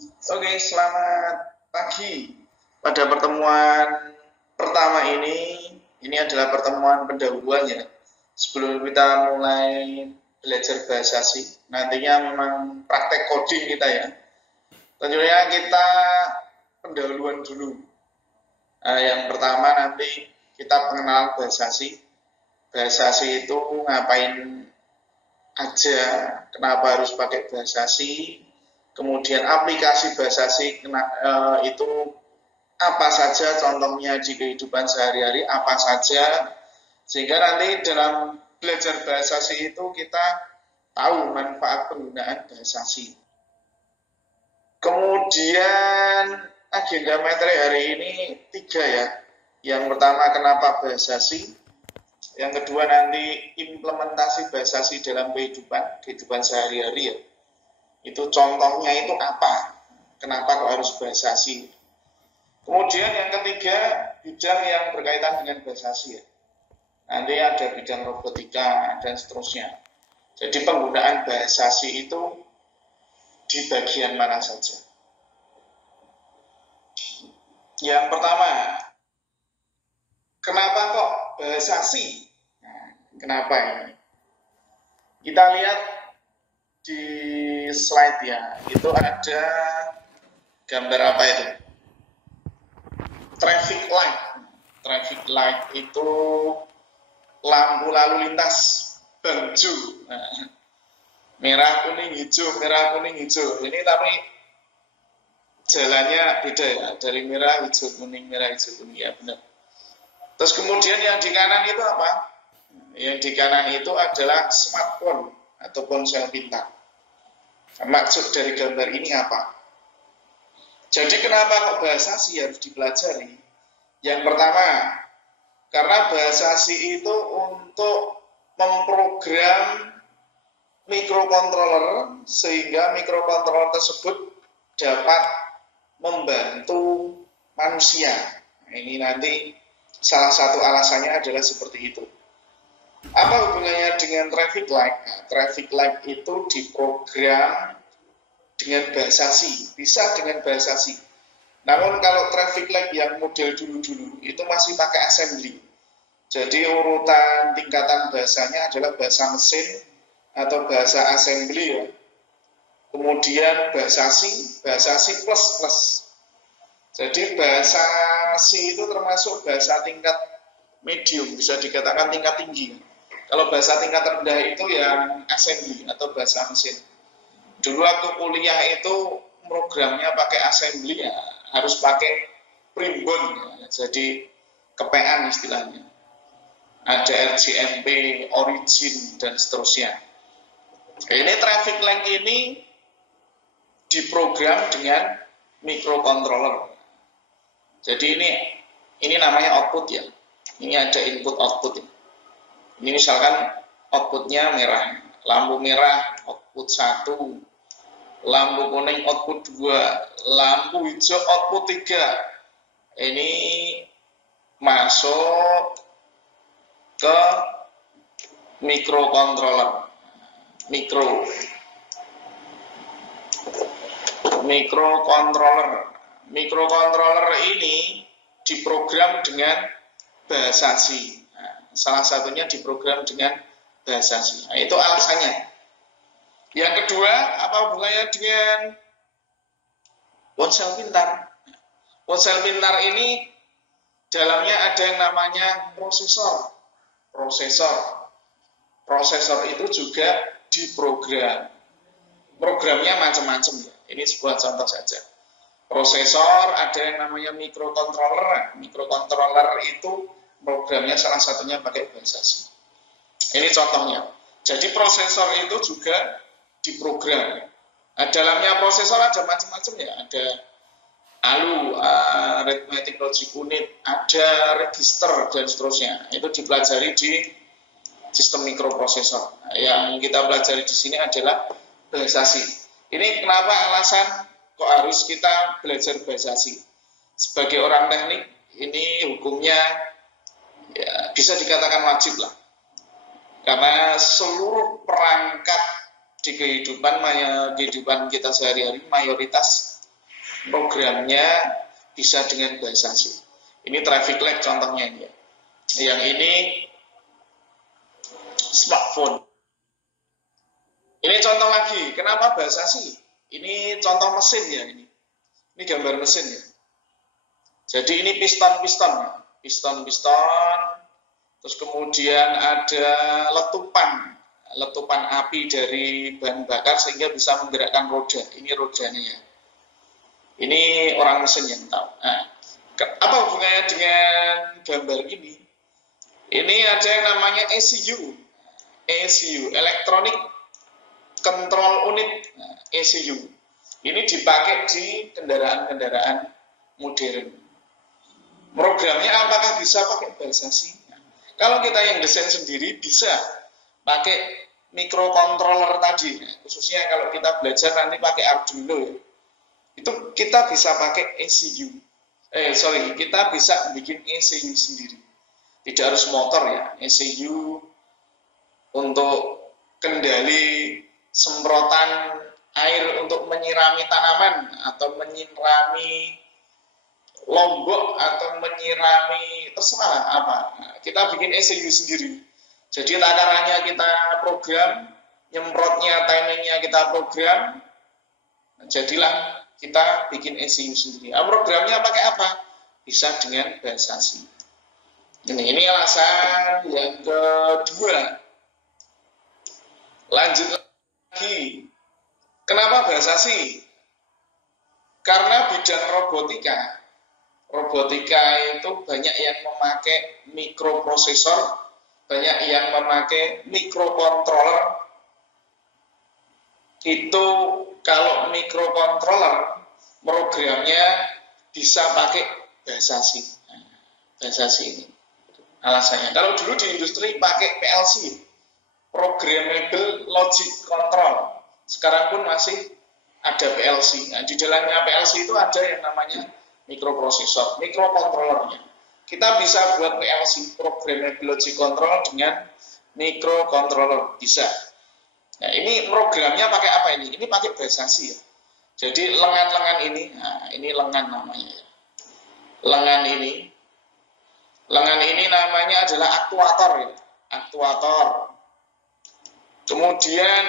Oke, selamat pagi. Pada pertemuan pertama ini adalah pertemuan pendahuluannya. Sebelum kita mulai belajar bahasa asing, nantinya memang praktek coding kita ya. Tentunya kita pendahuluan dulu. Yang pertama nanti kita pengenalan bahasa asing. Bahasa asing itu ngapain aja, kenapa harus pakai bahasa asing, kemudian aplikasi bahasa asing itu apa saja, contohnya di kehidupan sehari-hari apa saja, sehingga nanti dalam belajar bahasa asing itu kita tahu manfaat penggunaan bahasa asing. Kemudian agenda materi hari ini 3 ya. Yang pertama kenapa bahasa asing, yang kedua nanti implementasi bahasa asing dalam kehidupan sehari-hari ya. Itu contohnya itu apa? Kenapa kok harus bahasa asing? Kemudian yang ketiga, bidang yang berkaitan dengan bahasa asing ya. Nanti ada bidang robotika dan seterusnya. Jadi penggunaan bahasa asing itu di bagian mana saja. Yang pertama, kenapa kok bahasa asing? Kenapa ini? Kita lihat di slide ya, itu ada gambar apa itu? Traffic light. Traffic light itu lampu lalu lintas baju. Merah, kuning, hijau, merah, kuning, hijau. Ini tapi jalannya beda ya, dari merah, hijau, kuning, merah, hijau, kuning ya benar. Terus kemudian yang di kanan itu apa? Yang di kanan itu adalah smartphone atau ponsel pintar. Maksud dari gambar ini apa? Jadi kenapa kok bahasa asing harus dipelajari? Yang pertama, karena bahasa asing itu untuk memprogram mikrokontroler sehingga mikrokontroler tersebut dapat membantu manusia. Ini nanti salah satu alasannya adalah seperti itu. Apa hubungannya dengan traffic light? Nah, traffic light itu diprogram dengan bahasa asing, bisa dengan bahasa asing. Namun kalau traffic light yang model dulu-dulu itu masih pakai assembly. Jadi urutan tingkatan bahasanya adalah bahasa mesin atau bahasa assembly ya. Kemudian bahasa asing plus. Jadi bahasa asing itu termasuk bahasa tingkat medium, bisa dikatakan tingkat tinggi. Kalau bahasa tingkat rendah itu yang assembly atau bahasa mesin. Dulu waktu kuliah itu programnya pakai assembly ya, harus pakai primbon ya, jadi kepean istilahnya. Ada RCMP, origin dan seterusnya. Ini traffic light ini diprogram dengan microcontroller. Jadi ini namanya output ya. Ini ada input output ya. Ini misalkan outputnya merah, lampu merah output 1, lampu kuning output 2, lampu hijau output 3. Ini masuk ke microcontroller. Microcontroller ini diprogram dengan bahasa asing. Salah satunya diprogram dengan bahasa asing. Nah, itu alasannya. Yang kedua, apa hubungannya dengan ponsel pintar? Ponsel pintar ini dalamnya ada yang namanya prosesor. Prosesor itu juga diprogram. Programnya macam-macam ya. Ini sebuah contoh saja. Prosesor ada yang namanya microcontroller. Microcontroller itu programnya salah satunya pakai bahasa asing. Ini contohnya. Jadi prosesor itu juga diprogram. Nah, dalamnya prosesor ada macam-macam ya. Ada ALU, arithmetic logic unit, ada register dan seterusnya. Itu dipelajari di sistem mikroprosesor. Nah, yang kita pelajari di sini adalah bahasa asing. Ini kenapa alasan kok harus kita belajar bahasa asing? Sebagai orang teknik, ini hukumnya ya, bisa dikatakan wajib lah. Karena seluruh perangkat di kehidupan kita sehari-hari mayoritas Programnya bisa dengan bahasa C. Ini traffic light contohnya ini ya. Yang ini smartphone. Ini contoh lagi. Kenapa bahasa C? Ini contoh mesin ya ini. Ini gambar mesin ya. Jadi ini piston-piston ya. Piston-piston. Terus kemudian ada letupan api dari bahan bakar sehingga bisa menggerakkan roda. Ini rodanya ya. Ini orang mesin yang tahu. Nah, apa hubungannya dengan gambar ini? Ini ada yang namanya ECU, Electronic Control Unit, ECU. Ini dipakai di kendaraan-kendaraan modern. Programnya apakah bisa pakai bahasa C? Kalau kita yang desain sendiri bisa pakai microcontroller tadi, khususnya kalau kita belajar nanti pakai Arduino ya. Itu kita bisa pakai ECU. Kita bisa bikin ECU sendiri. Tidak harus motor ya. ECU untuk kendali semprotan air untuk menyirami tanaman atau menyirami lombok atau menyirami terserah apa. Kita bikin ECU sendiri. Jadi takarannya kita program, nyemprotnya timingnya kita program. Jadilah kita bikin ECU sendiri. Programnya pakai apa? Bisa dengan bahasa C. Ini alasan yang kedua. Lanjut lagi. Kenapa bahasa C? Karena bidang robotika itu banyak yang memakai mikroprosesor, banyak yang memakai mikrocontroller. Itu kalau mikrocontroller programnya bisa pakai bahasa C. Bahasa C ini alasannya. Kalau dulu di industri pakai PLC, Programmable Logic Control. Sekarang pun masih ada PLC. Nah, di dalamnya PLC itu ada yang namanya mikroprosesor, mikrocontrollernya. Kita bisa buat PLC, Programmable Logic Control dengan mikrocontroller. Bisa. Nah, ini programnya pakai apa ini? Ini pakai bahasa C ya. Jadi lengan-lengan ini, nah ini lengan namanya ya. Lengan ini namanya adalah aktuator ya. Aktuator. Kemudian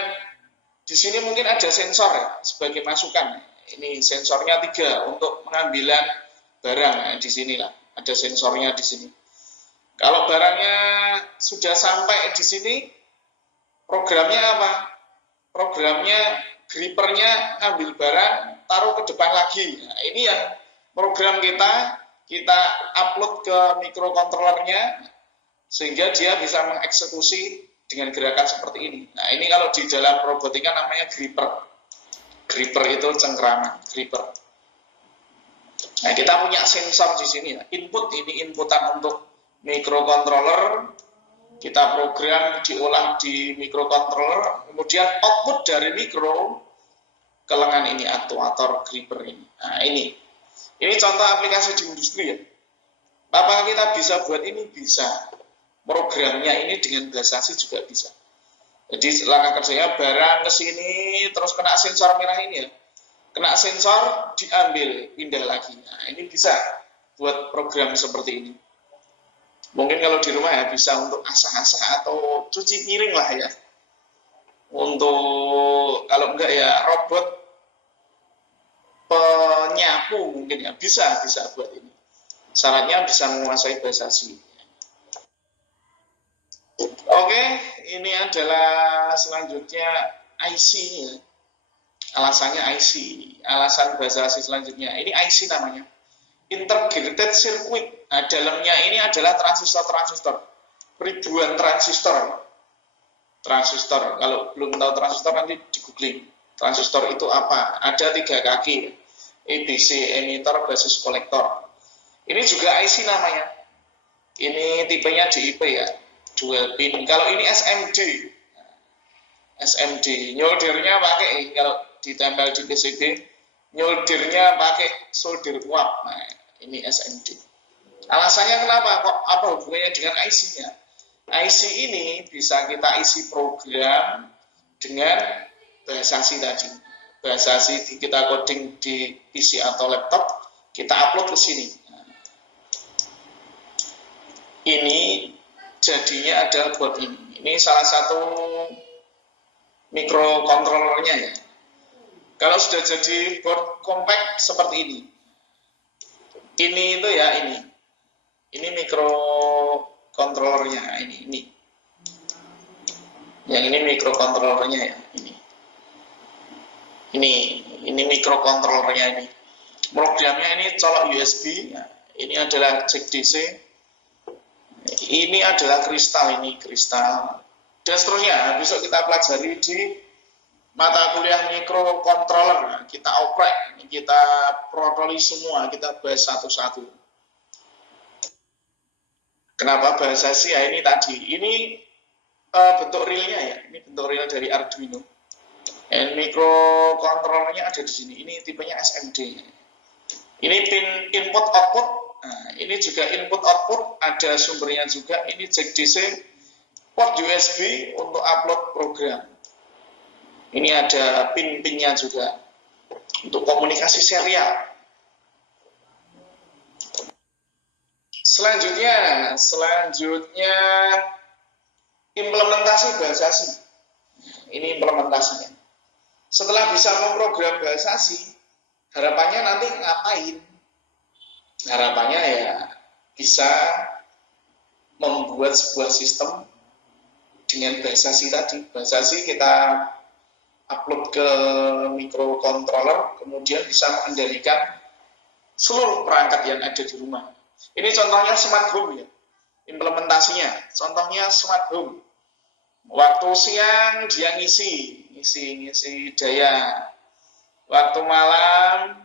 di sini mungkin ada sensor ya, sebagai masukan. Ini sensornya 3 untuk pengambilan barang. Nah, di sinilah ada sensornya di sini. Kalau barangnya sudah sampai di sini, programnya apa? Programnya grippernya ngambil barang, taruh ke depan lagi. Nah, ini yang program kita upload ke mikrocontrollernya sehingga dia bisa mengeksekusi dengan gerakan seperti ini. Nah, ini kalau di dalam robotika namanya gripper. Gripper itu cengkraman, gripper. Nah, kita punya sensor di sini ya. Ini inputan untuk mikrocontroller. Kita program diolah di mikrocontroller, kemudian output dari mikro ke lengan ini, aktuator gripper ini. Nah, ini contoh aplikasi di industri ya. Apakah kita bisa buat ini? Bisa. Programnya ini dengan bahasa C juga bisa. Jadi langkah kerjanya barang ke sini, terus kena sensor merah ini ya. Kena sensor, diambil, pindah lagi. Nah, ini bisa buat program seperti ini. Mungkin kalau di rumah ya bisa untuk asah-asah atau cuci piring lah ya. Untuk kalau enggak ya robot penyapu mungkin ya bisa buat ini. Syaratnya bisa menguasai bahasa C. Oke, ini adalah selanjutnya IC ya. Alasannya IC, alasan bahasa C selanjutnya. Ini IC namanya. Integrated Circuit. Nah, dalamnya ini adalah transistor-transistor. Ribuan transistor. Transistor. Kalau belum tahu transistor nanti di googling. Transistor itu apa? Ada 3 kaki. ABC, emitter, basis kolektor. Ini juga IC namanya. Ini tipenya DIP ya. Dual pin. Kalau ini SMD. SMD. Nyoldernya pakai kalau ditempel di PCB. Nyoldernya pakai solder uap. Nah, ini SMD. Alasannya kenapa? Kok apa hubungannya dengan IC-nya? IC ini bisa kita isi program dengan bahasa C tadi. bahasa C kita coding di PC atau laptop, kita upload ke sini. Ini jadinya ada board ini. Ini salah satu microcontrollernya ya. Kalau sudah jadi board compact seperti ini. Ini itu ya ini. Ini microcontrollernya ini. Yang ini microcontrollernya ya, ini. Ini microcontrollernya ini. Programnya ini colok USB, ya. Ini adalah jack DC. Ini adalah kristal, dan seterusnya. Besok kita pelajari di mata kuliah microcontroller. Kita oprek, kita protoli semua, kita bahas satu-satu. Kenapa bahasa C ya ini tadi? Ini bentuk realnya ya. Ini bentuk real dari Arduino. Dan microcontrollernya ada di sini. Ini tipenya SMD. Ini pin input output. Nah, ini juga input output, ada sumbernya juga. Ini jack DC, port USB untuk upload program. Ini ada pin-pinnya juga untuk komunikasi serial. Selanjutnya implementasi bahasa C. Ini implementasinya. Setelah bisa memprogram bahasa C, harapannya nanti ngapain? Harapannya ya bisa membuat sebuah sistem dengan bahasa C tadi. Bahasa C kita upload ke microcontroller, kemudian bisa mengendalikan seluruh perangkat yang ada di rumah. Ini contohnya smart home ya, implementasinya. Contohnya smart home. Waktu siang dia ngisi daya. Waktu malam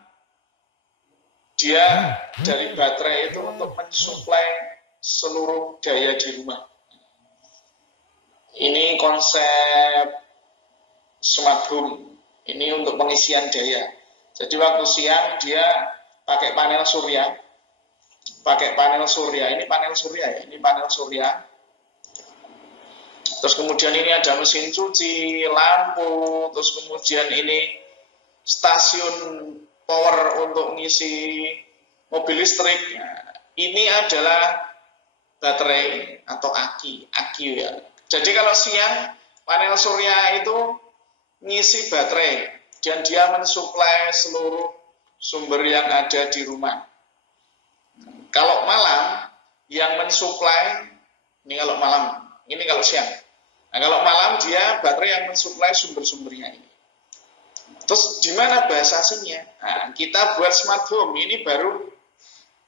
dia dari baterai itu untuk mensuplai seluruh daya di rumah. Ini konsep smart home. Ini untuk pengisian daya. Jadi waktu siang dia pakai panel surya. Ini panel surya ya. Ini panel surya. Terus kemudian ini ada mesin cuci, lampu, terus kemudian ini stasiun power untuk ngisi mobil listrik. Nah, ini adalah baterai atau aki ya. Jadi kalau siang panel surya itu ngisi baterai dan dia mensuplai seluruh sumber yang ada di rumah. Kalau malam yang mensuplai, ini kalau malam, ini kalau siang. Nah, kalau malam dia baterai yang mensuplai sumber-sumbernya ini. Terus di mana bahasa C-nya? Nah, kita buat smart home ini baru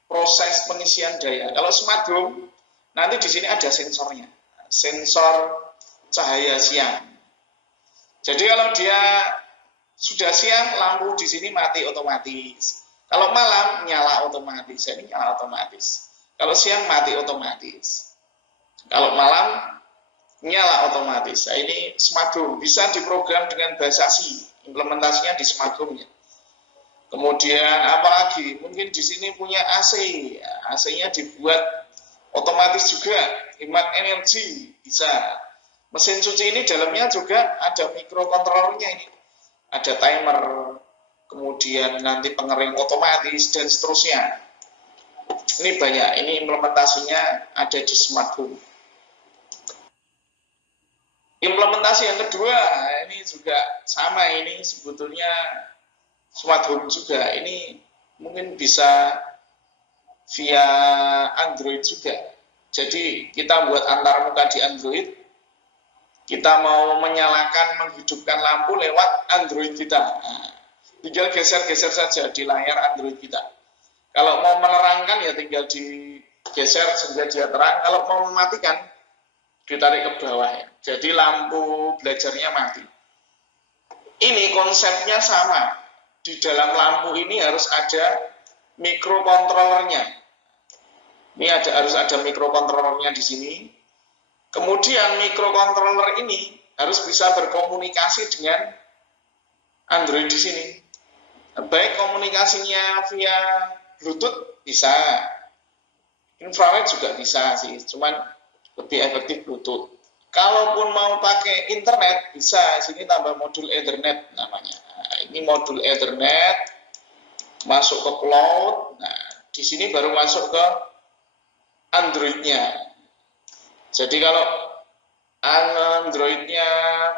proses pengisian daya. Kalau smart home nanti di sini ada sensornya, sensor cahaya siang. Jadi kalau dia sudah siang, lampu di sini mati otomatis. Kalau malam nyala otomatis, ini nyala otomatis. Kalau siang mati otomatis. Kalau malam nyala otomatis. Nah, ini smart home bisa diprogram dengan bahasa C. Implementasinya di smart home-nya. Kemudian apalagi mungkin di sini punya AC. AC-nya dibuat otomatis juga, hemat energi bisa. Mesin cuci ini dalamnya juga ada microcontrollernya ini. Ada timer, kemudian nanti pengering otomatis dan seterusnya. Ini banyak, ini implementasinya ada di smart home. Implementasi yang kedua, ini juga sama, ini sebetulnya smart home juga. Ini mungkin bisa via Android juga. Jadi kita buat antarmuka di Android, kita mau menyalakan, menghidupkan lampu lewat Android kita. Nah, tinggal geser-geser saja di layar Android kita. Kalau mau menerangkan ya tinggal digeser sehingga dia terang. Kalau mau mematikan, ditarik ke bawah ya. Jadi lampu belajarnya mati. Ini konsepnya sama. Di dalam lampu ini harus ada microcontrollernya. Ini harus ada microcontrollernya di sini. Kemudian microcontroller ini harus bisa berkomunikasi dengan Android di sini. Baik komunikasinya via Bluetooth bisa, infrared juga bisa sih, cuman lebih efektif Bluetooth. Kalaupun mau pakai internet bisa, sini tambah modul Ethernet namanya. Nah, ini modul Ethernet masuk ke cloud. Nah, di sini baru masuk ke Android-nya. Jadi kalau Android-nya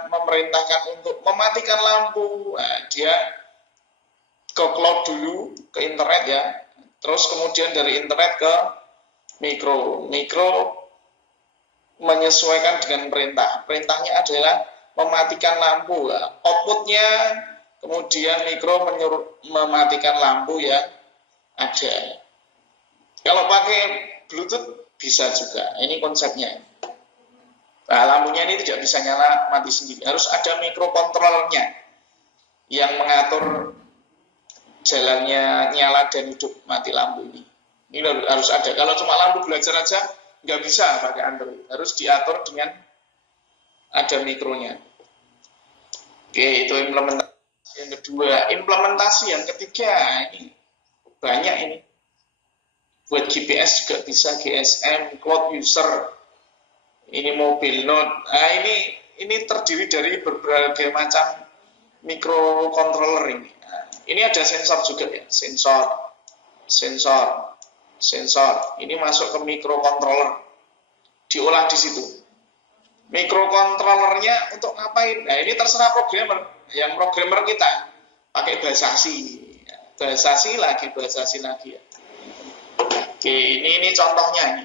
memerintahkan untuk mematikan lampu, nah, dia ke cloud dulu, ke internet ya. Terus kemudian dari internet ke mikro. Mikro menyesuaikan dengan perintah. Perintahnya adalah mematikan lampu. Outputnya kemudian mikro mematikan lampu yang ada. Kalau pakai Bluetooth bisa juga. Ini konsepnya. Nah, lampunya ini tidak bisa nyala mati sendiri. Harus ada mikrokontrolernya yang mengatur jalannya nyala dan hidup mati lampu ini. Ini harus ada. Kalau cuma lampu belajar aja nggak bisa pakai Android. Harus diatur dengan ada mikronya. Oke, itu implementasi yang kedua. Implementasi yang ketiga, ini banyak ini. Buat GPS juga bisa, GSM, cloud user, ini mobil node. Nah, ini terdiri dari berbagai macam microcontroller ini. Nah, ini ada sensor juga ya, sensor. Ini masuk ke microcontroller, diolah di situ. Microcontrollernya untuk ngapain? Nah, ini terserah programmer. Yang programmer kita pakai bahasa C. Bahasa C lagi ya. Oke, ini contohnya ini.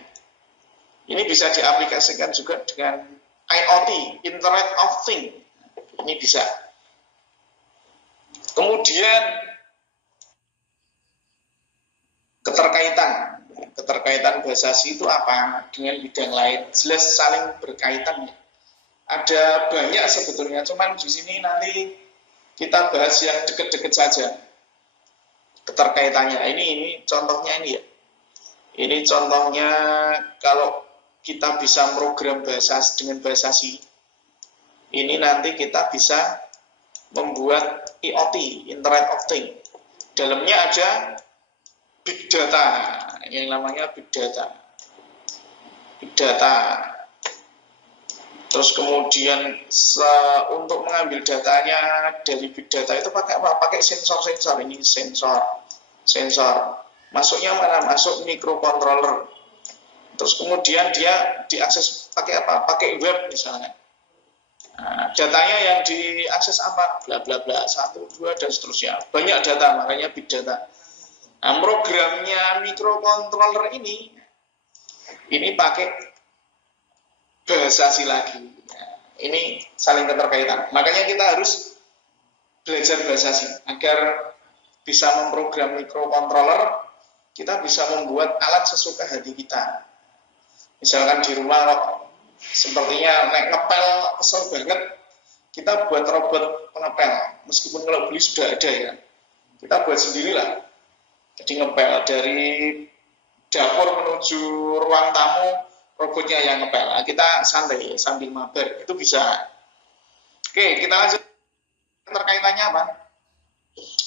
Ini bisa diaplikasikan juga dengan IoT, Internet of Things. Ini bisa. Kemudian keterkaitan bahasa C itu apa dengan bidang lain? Jelas saling berkaitan ya. Ada banyak sebetulnya, cuman di sini nanti kita bahas yang deket-deket saja keterkaitannya. Ini contohnya ini ya. Ini contohnya kalau kita bisa program bahasa dengan bahasa C. Ini nanti kita bisa membuat IoT, Internet of Things. Dalamnya ada big data, yang namanya big data. Terus kemudian untuk mengambil datanya dari big data itu pakai apa? Pakai sensor. Ini sensor. Masuknya mana? Masuk microcontroller. Terus kemudian dia diakses pakai apa? Pakai web misalnya. Nah, datanya yang diakses apa? Bla bla bla, 1, 2 dan seterusnya. Banyak data, makanya big data. Nah, programnya microcontroller ini pakai bahasa C lagi. Nah, ini saling keterkaitan. Makanya kita harus belajar bahasa C agar bisa memprogram microcontroller. Kita bisa membuat alat sesuka hati kita. Misalkan di rumah sepertinya ngepel kesel banget, kita buat robot pengepel. Meskipun kalau beli sudah ada ya, kita buat sendirilah. Jadi ngepel dari dapur menuju ruang tamu, robotnya yang ngepel. Nah, kita santai sambil mabar, itu bisa. Oke, kita lanjut. Keterkaitannya apa?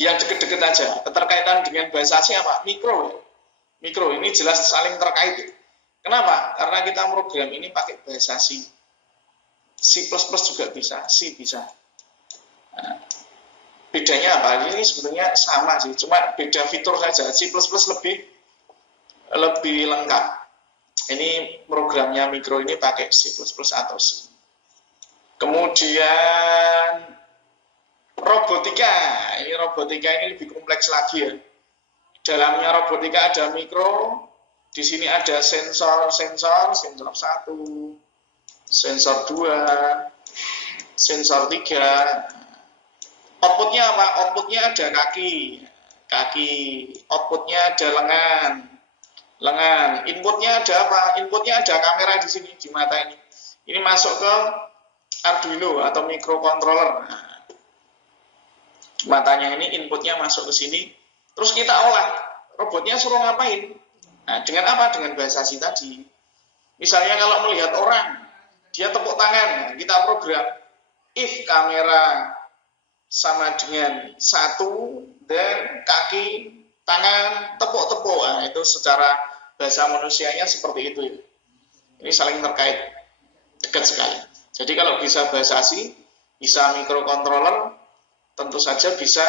Yang deket-deket aja. Keterkaitan dengan bahasa C apa? Mikro ini jelas saling terkait. Kenapa? Karena kita program ini pakai bahasa C. C++ juga bisa, C bisa. Nah, bedanya apa? Ini sebetulnya sama sih, cuma beda fitur saja. C++ lebih lengkap. Ini programnya mikro ini pakai C++ atau C. Kemudian robotika. Ini lebih kompleks lagi ya. Dalamnya robotika ada mikro. Di sini ada sensor 1, sensor 2, sensor 3. Outputnya apa? Outputnya ada kaki. Outputnya ada lengan. Inputnya ada apa? Inputnya ada kamera di sini, di mata ini. Ini masuk ke Arduino atau microcontroller. Nah, matanya ini inputnya masuk ke sini. Terus kita olah. Robotnya suruh ngapain? Nah, dengan apa? Dengan bahasa C tadi. Misalnya kalau melihat orang, dia tepuk tangan, kita program if kamera sama dengan 1 dan kaki, tangan, tepuk-tepuk. Nah, itu secara bahasa manusianya seperti itu. Ini saling terkait, dekat sekali. Jadi kalau bisa bahasa C, bisa microcontroller, tentu saja bisa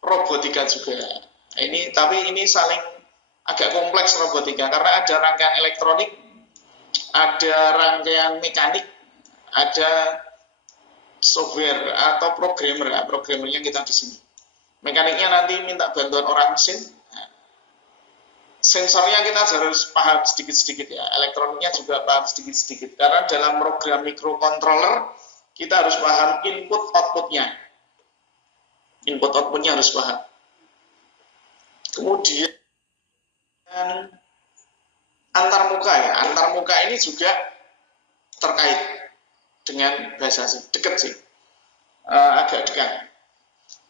robotika juga. Tapi ini saling agak kompleks robotika karena ada rangkaian elektronik, ada rangkaian mekanik, ada software atau programmernya kita di sini. Mekaniknya nanti minta bantuan orang mesin. Sensornya kita harus paham sedikit-sedikit ya. Elektroniknya juga paham sedikit-sedikit. Karena dalam program microcontroller kita harus paham input-outputnya. Input-outputnya harus paham. Kemudian antarmuka ya. Antarmuka ini juga terkait dengan bahasa sih. Dekat sih. Agak dekat.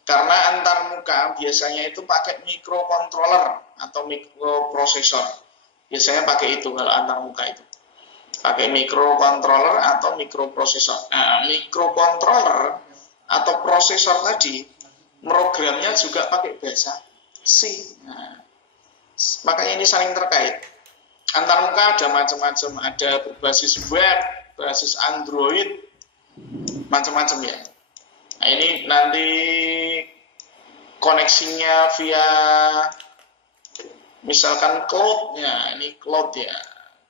Karena antarmuka biasanya itu pakai microcontroller atau microprosesor. Biasanya pakai itu kalau antarmuka itu. Pakai microcontroller atau microprosesor. Nah, microcontroller atau prosesor tadi, programnya juga pakai bahasa C. Nah, makanya ini saling terkait. Antarmuka ada macam-macam. Ada berbasis web, berbasis Android, macam-macam ya. Nah, ini nanti koneksinya via misalkan cloud-nya, ini cloud ya,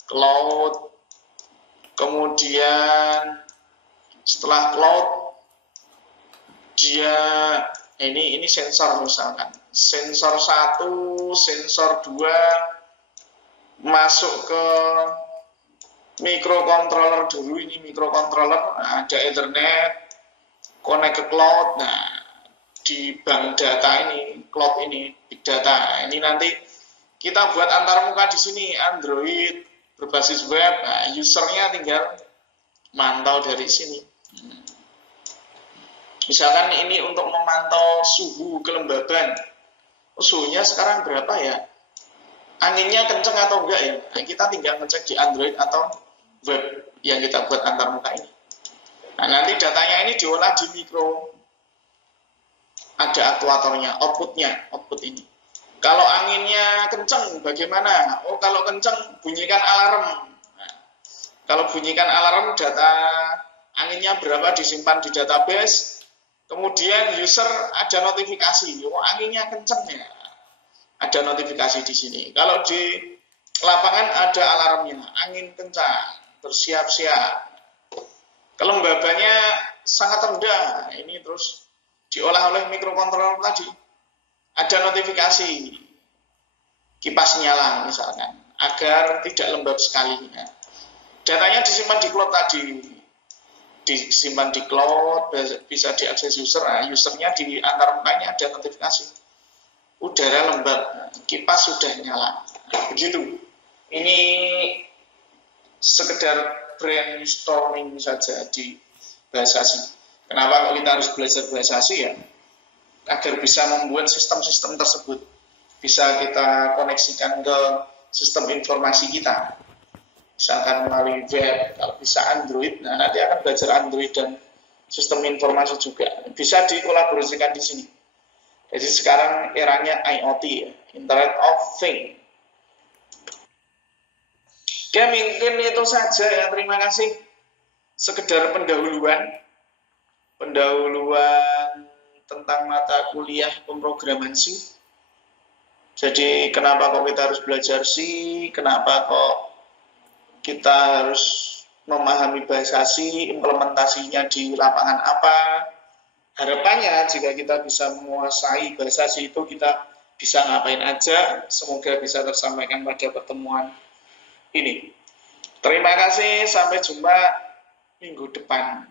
cloud. Kemudian setelah cloud dia ini sensor misalkan, sensor 1, sensor 2 masuk ke microcontroller dulu. Ini microcontroller, ada Ethernet, connect ke cloud. Nah, di bank data ini, cloud ini, big data. Ini nanti kita buat antarmuka di sini, Android berbasis web. Nah, usernya tinggal mantau dari sini. Misalkan ini untuk memantau suhu kelembaban. Suhunya sekarang berapa ya? Anginnya kenceng atau enggak ya? Nah, kita tinggal ngecek di Android atau web yang kita buat antarmuka ini. Nah, nanti datanya ini diolah di mikro. Ada aktuatornya, output ini. Kalau anginnya kencang, bagaimana? Oh, kalau kencang, bunyikan alarm. Nah, kalau bunyikan alarm, data anginnya berapa disimpan di database. Kemudian user ada notifikasi. Oh, anginnya kencang ya. Ada notifikasi di sini. Kalau di lapangan ada alarmnya, angin kencang, bersiap-siap. Kelembabannya sangat rendah. Ini terus diolah oleh microcontroller tadi. Ada notifikasi. Kipas nyala misalkan. Agar tidak lembab sekali. Nah, datanya disimpan di cloud tadi. Disimpan di cloud. Bisa diakses user. Nah, usernya di antarmukanya ada notifikasi. Udara lembab. Kipas sudah nyala. Nah, begitu. Ini sekedar brainstorming saja di bahasa asing. Kenapa kita harus belajar bahasa asing ya? Agar bisa membuat sistem-sistem tersebut bisa kita koneksikan ke sistem informasi kita. Misalkan melalui web, kalau bisa Android, nah nanti akan belajar Android dan sistem informasi juga. Bisa dikolaborasikan di sini. Jadi sekarang eranya IoT ya, Internet of Things. Oke, mungkin itu saja ya. Terima kasih. Sekedar pendahuluan tentang mata kuliah pemrograman C. Jadi kenapa kok kita harus belajar C? Kenapa kok kita harus memahami bahasa C? Implementasinya di lapangan apa? Harapannya jika kita bisa menguasai bahasa C itu kita bisa ngapain aja. Semoga bisa tersampaikan pada pertemuan ini. Terima kasih, sampai jumpa minggu depan.